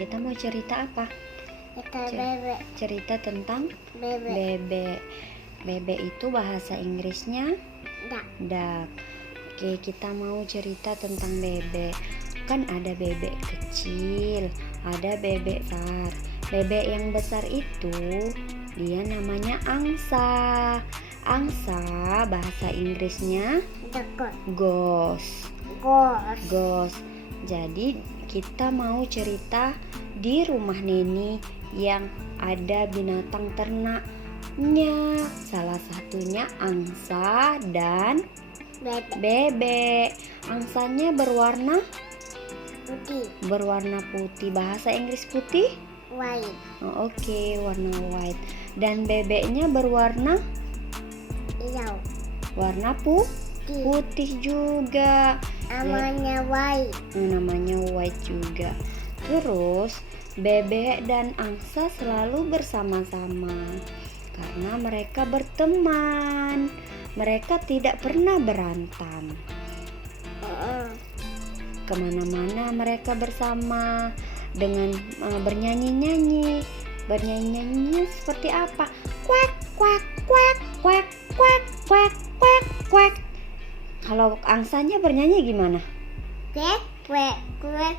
kita mau cerita apa? Kita bebek. Cerita tentang bebek. Bebek itu bahasa Inggrisnya duck. Oke, kita mau cerita tentang bebek. Kan ada bebek kecil, ada bebek besar. Bebek yang besar itu dia namanya angsa. Angsa bahasa Inggrisnya goose. Jadi kita mau cerita di rumah Neni yang ada binatang ternaknya. Salah satunya angsa dan bebek. Angsanya berwarna putih. Bahasa Inggris putih? White. Oke, warna white. Dan bebeknya berwarna Hijau. warna putih juga. Namanya white. Namanya white juga. Terus bebek dan angsa selalu bersama-sama karena mereka berteman. Mereka tidak pernah berantem. Kemana-mana mereka bersama dengan bernyanyi-nyanyi. Bernyanyi-nyanyinya seperti apa? Kuak, kuak, kuak, kuak, kuak, kuak, kuak, kuak. Kalau angsanya bernyanyi gimana? Kuek, kuek, kuek.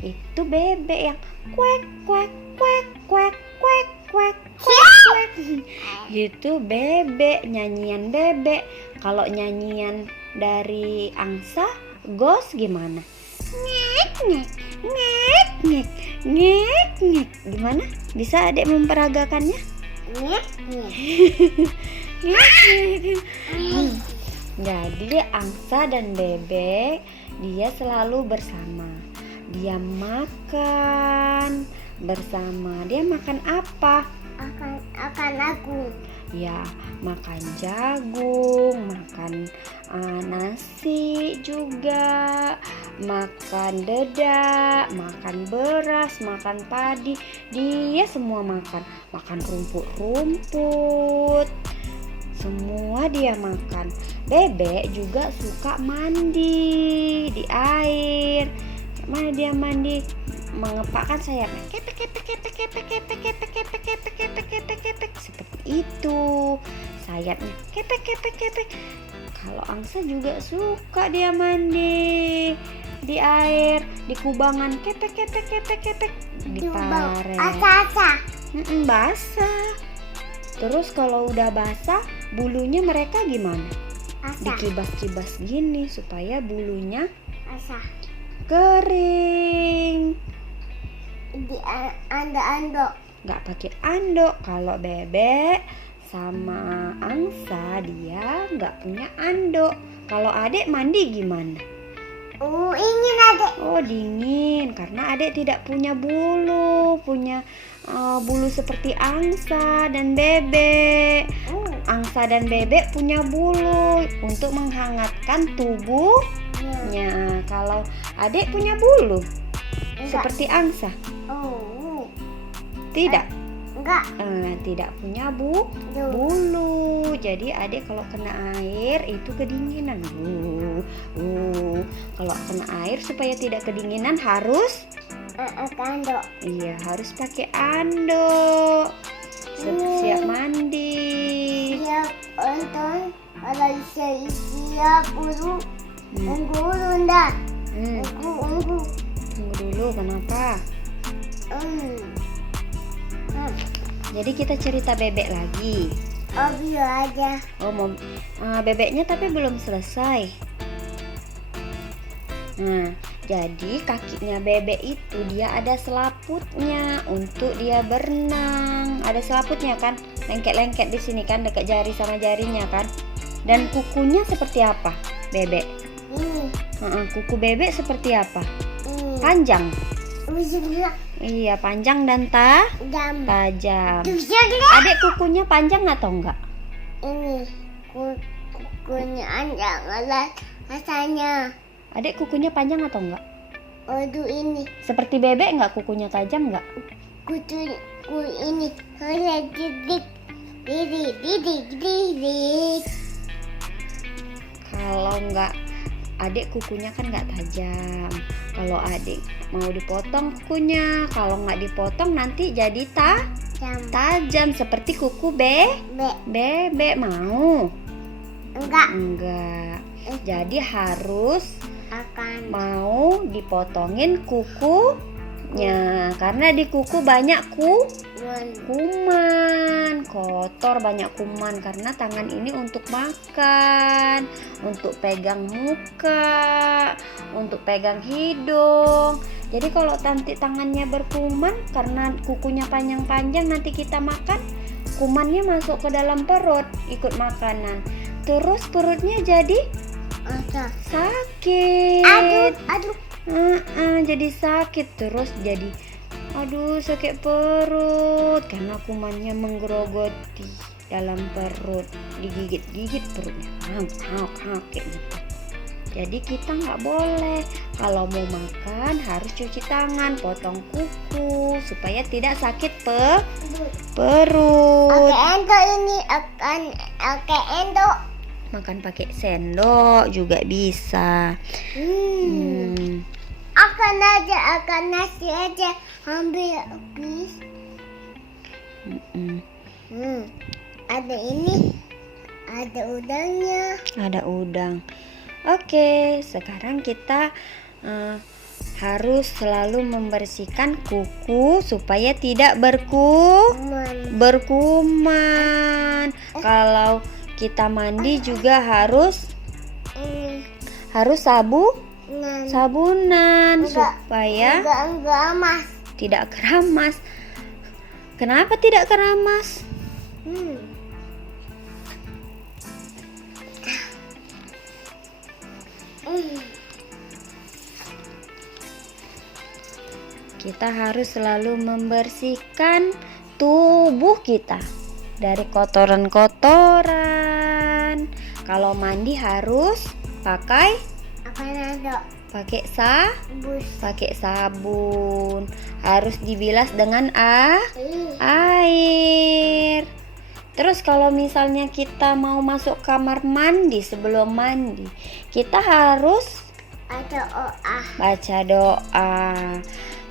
Itu bebek yang kuek, kuek, kuek, kuek, kuek, kuek, kuek, kuek. Gitu bebek, nyanyian bebek. Kalau nyanyian dari angsa, goose gimana? Ngek, ngek, ngek, ngek, ngek, ngek. Gimana? Bisa adik memperagakannya? Ngek, ngek. Jadi angsa dan bebek dia selalu bersama. Dia makan bersama. Dia makan apa? Akan aku. Ya, makan jagung, makan nasi juga, makan dedak, makan beras, makan padi. Dia semua makan. Makan rumput-rumput. Semua dia makan. Bebek juga suka mandi di air. Mana dia mandi? Mengepakkan sayapnya. Kepek, kepek, kepek, kepek, kepek, kepek, kepek, kepek, kepek, kepek, kepek. Seperti itu. Sayapnya kepek, kepek, kepek. Kalau angsa juga suka dia mandi di air, di kubangan. Kepek, kepek, kepek, kepek. Ditarik. Asa-asa. Basah. Terus kalau udah basah, bulunya mereka gimana? Dikibas-kibas gini supaya bulunya Asa. kering. Di andok. Nggak pakai anduk. Kalau bebek sama angsa dia nggak punya anduk. Kalau adik mandi gimana? Ingin adek. Oh, dingin karena adik tidak punya bulu, punya bulu seperti angsa dan bebek. Angsa dan bebek punya bulu untuk menghangatkan tubuhnya. Kalau adik punya bulu seperti angsa? Tidak. Enggak. Tidak punya bulu. Jadi adik kalau kena air itu kedinginan. Kalau kena air supaya tidak kedinginan harus Andok. Iya, harus pakai anduk. Siap mandi. Siap untuk kalau siap buru. Unggu enggak. Unggu. Tunggu dulu, kenapa? Jadi kita cerita bebek lagi. Biar aja. Bebeknya tapi belum selesai. Nah, jadi kakinya bebek itu dia ada selaputnya untuk dia berenang. Ada selaputnya kan, lengket-lengket di sini kan dekat jari sama jarinya kan. Dan kukunya seperti apa bebek? Ini. Kuku bebek seperti apa? Ini. Panjang. Bisa. Iya, panjang dan tajam. Adik kukunya panjang atau enggak? Ini kukunya panjang rasanya. Adik kukunya panjang atau enggak? Ini. Seperti bebek enggak kukunya tajam enggak? Kuku ini didik. Kalau enggak adik kukunya kan nggak tajam. Kalau adik mau dipotong kukunya, kalau nggak dipotong nanti jadi Jam. tajam seperti kuku bebek. Mau? Enggak. Enggak. Jadi harus Akan. mau dipotongin kukunya karena di kuku banyak kuman, kotor, banyak kuman karena tangan ini untuk makan, untuk pegang muka, untuk pegang hidung. Jadi kalau nanti tangannya berkuman karena kukunya panjang-panjang, nanti kita makan kumannya masuk ke dalam perut ikut makanan, terus perutnya jadi Ada. sakit. Aduh. Jadi sakit, terus jadi sakit perut karena kumannya menggerogoti dalam perut, digigit-gigit perutnya, kayak gitu. Jadi kita nggak boleh, kalau mau makan harus cuci tangan, potong kuku supaya tidak sakit perut. Oke, Endo ini akan Endo. Makan pakai sendok juga bisa. Akan nasi aja ambil habis. Ada ini, ada udangnya. Ada udang. Oke, sekarang kita harus selalu membersihkan kuku supaya tidak berkuman. Kalau kita mandi juga harus sabunan supaya enggak mas. tidak keramas. Kenapa tidak keramas? Kita harus selalu membersihkan tubuh kita dari kotoran-kotoran. Kalau mandi harus pakai sabun. Harus dibilas dengan air. Terus kalau misalnya kita mau masuk kamar mandi, sebelum mandi kita harus baca doa.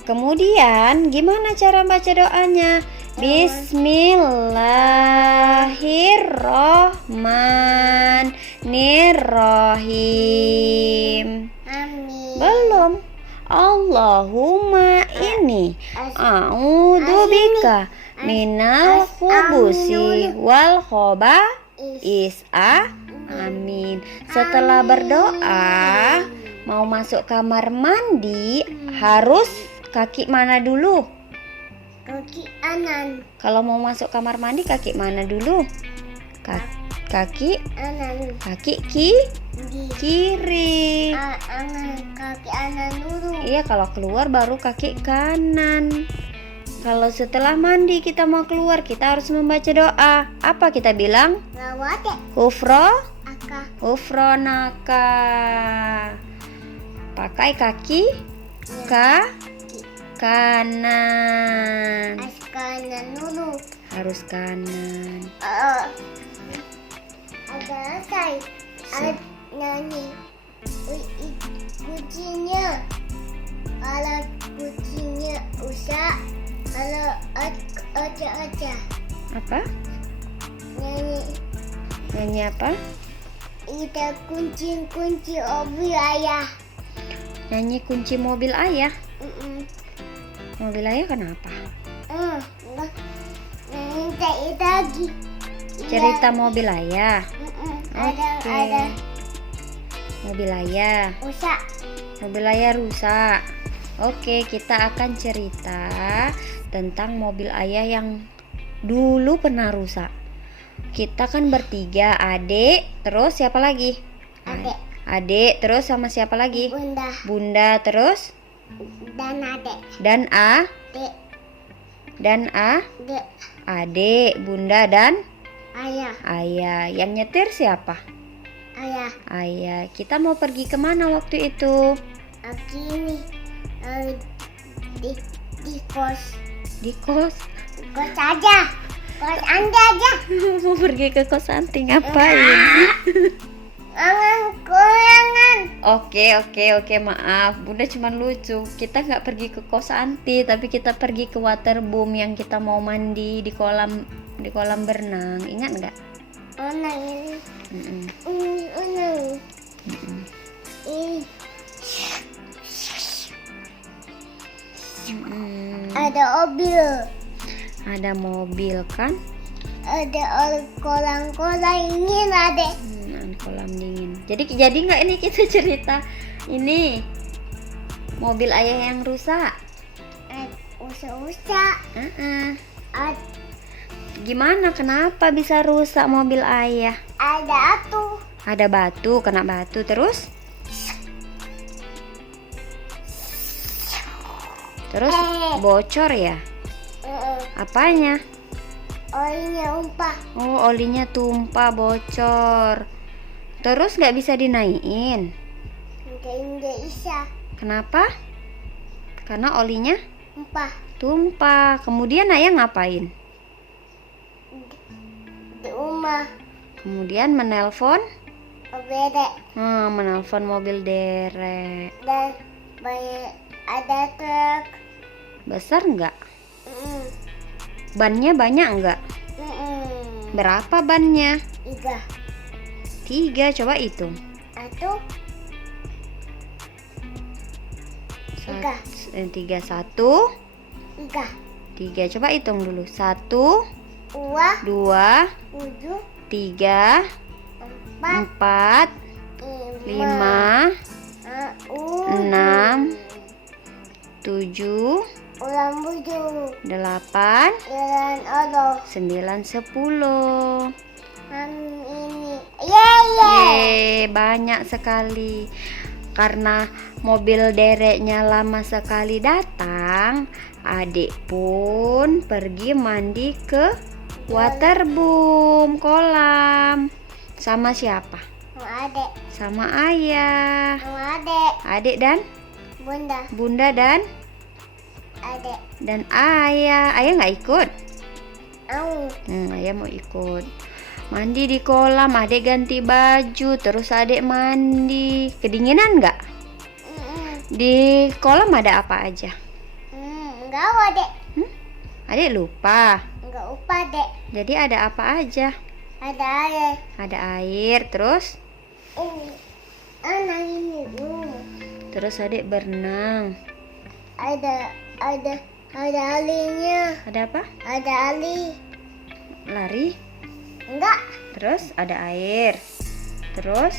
Kemudian gimana cara baca doanya? Bismillahirrohmanirrohim. Belum. Allahumma inni a'udzubika minal khubusi wal khaba'is. Amin. Setelah berdoa mau masuk kamar mandi harus kaki mana dulu? Kaki kanan. Kalau mau masuk kamar mandi kaki mana dulu? Kaki Kanan. kiri. Kaki kanan dulu. Iya, kalau keluar baru kaki kanan. Kalau setelah mandi kita mau keluar, kita harus membaca doa. Apa kita bilang? Lawate. Ghufronaka. Pakai kaki kanan. Kanan dulu. Harus kanan. Ada saya. Nani. Kucingnya. Kalau kucingnya usah. Kalau aja. Apa? Nyanyi apa? Kita kunci mobil ayah. Nyanyi kunci mobil ayah. Mobil ayah kenapa? Nyanyi lagi. Cerita mobil ayah. Ada. Mobil ayah. Mobil ayah rusak. Oke, kita akan cerita tentang mobil ayah yang dulu pernah rusak. Kita kan bertiga, adik, terus siapa lagi? Adik, terus sama siapa lagi? Bunda, terus? Dan adek. Dan adik, bunda dan Ayah. Yang nyetir siapa? Ayah. Kita mau pergi kemana waktu itu? Ini di kos. Di kos? Kos aja. Kos Anda aja. Mau pergi ke kos anti ngapain? Angan koyangan. Hilang. Oke, maaf. Bunda cuma lucu. Kita nggak pergi ke kos Anti, tapi kita pergi ke waterboom yang kita mau mandi di kolam berenang. Ingat nggak? Onang ini. Mm-mm. Onang. Mm-mm. Ini. Mm-mm. Ada mobil. Ada mobil kan? Ada kolam-kolam ini ada. Kolam dingin. Jadi nggak ini kita cerita ini mobil ayah yang rusak? Usah-usah. Gimana? Kenapa bisa rusak mobil ayah? Ada atuh. Ada batu, kena batu terus? Terus bocor ya? Apanya? Olinya umpah. Oh, olinya tumpah, bocor. Terus nggak bisa dinaikin. Enggak bisa. Kenapa? Karena olinya Umpah. tumpah. Kemudian ayah ngapain? Di rumah. Kemudian menelpon Beda. menelpon mobil derek. Dan banyak ada truk. Besar nggak? Mm-mm. Bannya banyak nggak? Mm-mm. Berapa bannya? 3. 3, coba hitung. Satu. 3, 1, 3. 3. Coba hitung dulu. 1, 2. 2, 7. 3, 4. 4, 5, 6, 7, Ulang buju. 8, Jalan Allah. 9, 10. Ini. Yeay. Yeay, banyak sekali. Karena mobil dereknya lama sekali datang, adik pun pergi mandi ke waterboom, kolam. Sama siapa? Sama adek. Sama ayah. Sama adek. Adik dan Bunda. bunda dan Adek. ayah. Ayah nggak ikut? Au. Ayah mau ikut. Mandi di kolam, adik ganti baju, terus adik mandi. Kedinginan nggak? Di kolam ada apa aja? Enggak adek. Adik lupa. Enggak upah dek. Jadi ada apa aja? Ada air. Ada air, terus Ini. Anak ini. terus adik berenang. Ada alinya. Ada apa? Ada ali. Lari. Enggak. Terus ada air. Terus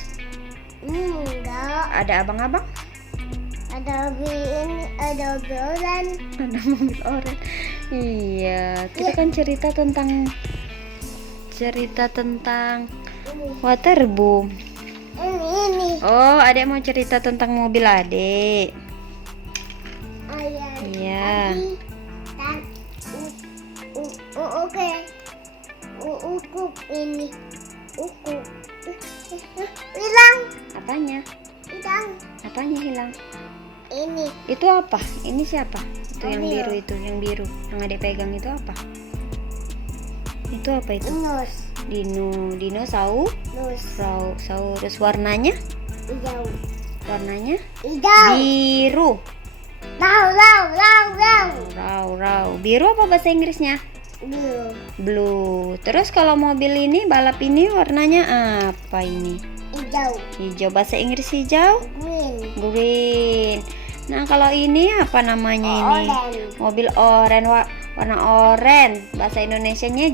Enggak. ada abang-abang. Ada ini. Ada obrolan. Ada mobil oranye. Iya, kita kan cerita tentang waterboom. Ini. Oh, adik mau cerita tentang mobil adik. Ayah. Iya. Dan oke. Uku ini. Uku. Hilang. Apanya? Hilang. Apanya hilang? Ini. Itu apa? Ini siapa? Itu yang Mobil. biru itu, yang biru. Yang adik pegang itu apa? Itu apa itu? Nus. Dinosaurus. Warnanya? Hijau. Warnanya Hijau. biru. Rau. Biru apa bahasa Inggrisnya? Biru. Blue. Terus kalau mobil ini, balap ini warnanya apa ini? Hijau. Hijau. Bahasa Inggris hijau? Green. Nah, kalau ini apa namanya ini? Orange. Mobil warna oranye. Bahasa Indonesianya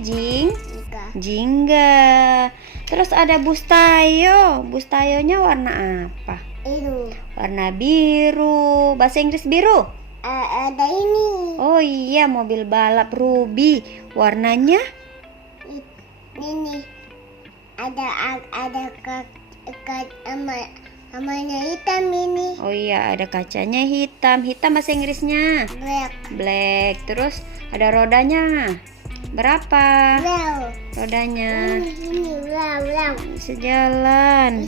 jingga. Terus ada bus tayo. Bus tayonya warna apa? Itu. Warna biru. Bahasa Inggris biru? Ada ini. Oh iya, mobil balap Ruby. Warnanya Ini. Ada namanya hitam ini. oh iya, ada kacanya hitam. Hitam bahasa Inggrisnya black. Terus ada rodanya. Berapa Brown. rodanya? Ini brown. Bisa jalan.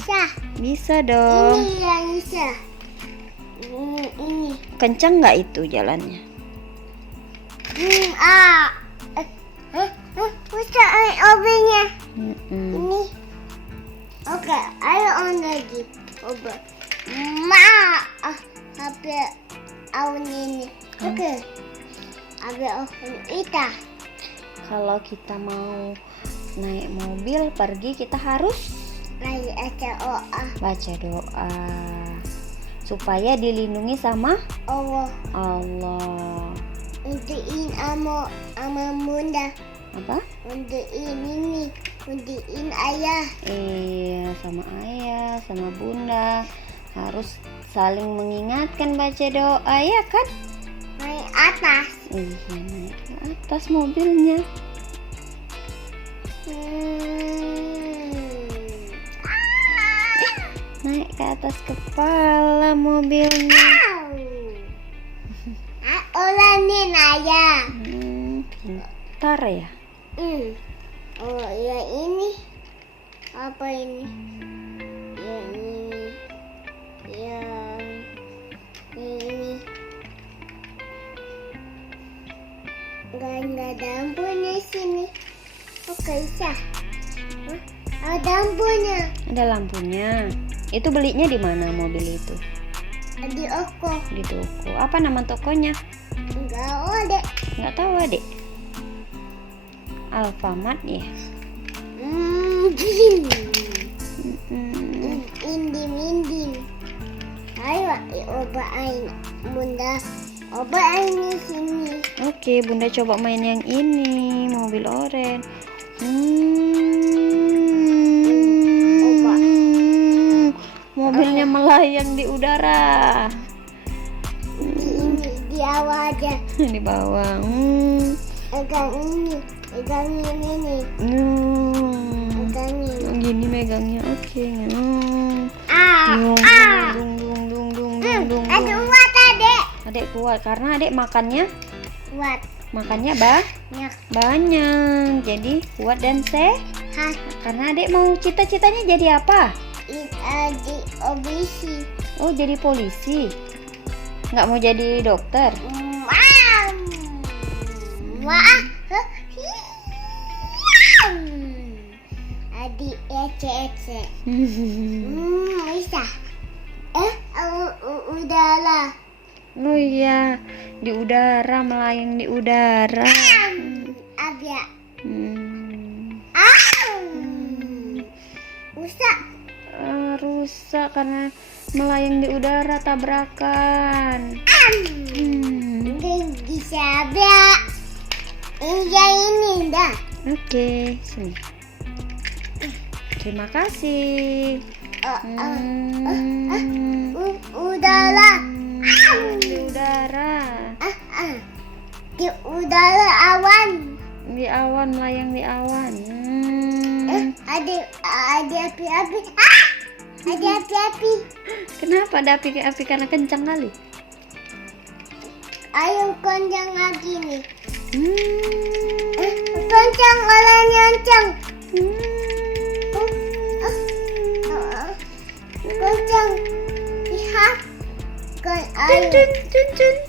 Bisa dong. Ini yang bisa. Ini. Kencang nggak itu jalannya? Bisa obatnya. Mm-mm. Ini. Oke, ayo on lagi. Obat. Ma, habis awan ini. Oke. Habis awan itu. Kalau kita mau naik mobil pergi, kita harus Lagi aja baca doa supaya dilindungi sama Allah. Allah. Untukin ama bunda. Apa? Untukin ini. Untukin ayah. Iya, sama ayah, sama bunda harus saling mengingatkan baca doa, ya kan? Naik atas. Iya, naik ke atas mobilnya. Naik ke atas kepala mobilnya. Orang ini naya. Pintar ya. Oh ya ini apa ini? Yang ini, yang ini. Nggak ada lampunya sini. Oke bisa. Ada lampunya. Ada lampunya. Itu belinya di mana mobil itu? Di Oko. Di toko. Apa nama tokonya? Enggak ada. Nggak tahu, Adik. Alfamart ya. Green. Mm-mm. Indim. Ayo, obain bunda. Obain di sini. Oke, Bunda coba main yang ini, mobil oren. Oba. Mobilnya melayang di udara. Di ini di awal aja. Di bawah. Pegang ini. Pegang ini nih. Pegang ini. Gini megangnya, oke. Dung. Ada uat adek. Adek kuat karena adek makannya Uat. banyak. Jadi kuat dan sehat. Karena adek mau cita-citanya jadi apa? Di obisi. Oh, jadi polisi. Nggak mau jadi dokter. Wah. Adik ece. Bisa. Udahlah. Oh iya, di udara, melayang di udara. Abia. Rusak. Rusak karena melayang di udara, tabrakan. Bisa abia. Ini dah. Oke, sini. Terima kasih. Udahlah. Di udara. Di udara awan. Di awan, melayang di awan. Ada api-api. Ada api-api. Kenapa ada api karena kencang kali? Ayo kencang lagi nih. Kencang orang nyancang. Kencang. Lihat. Ayo. Cun.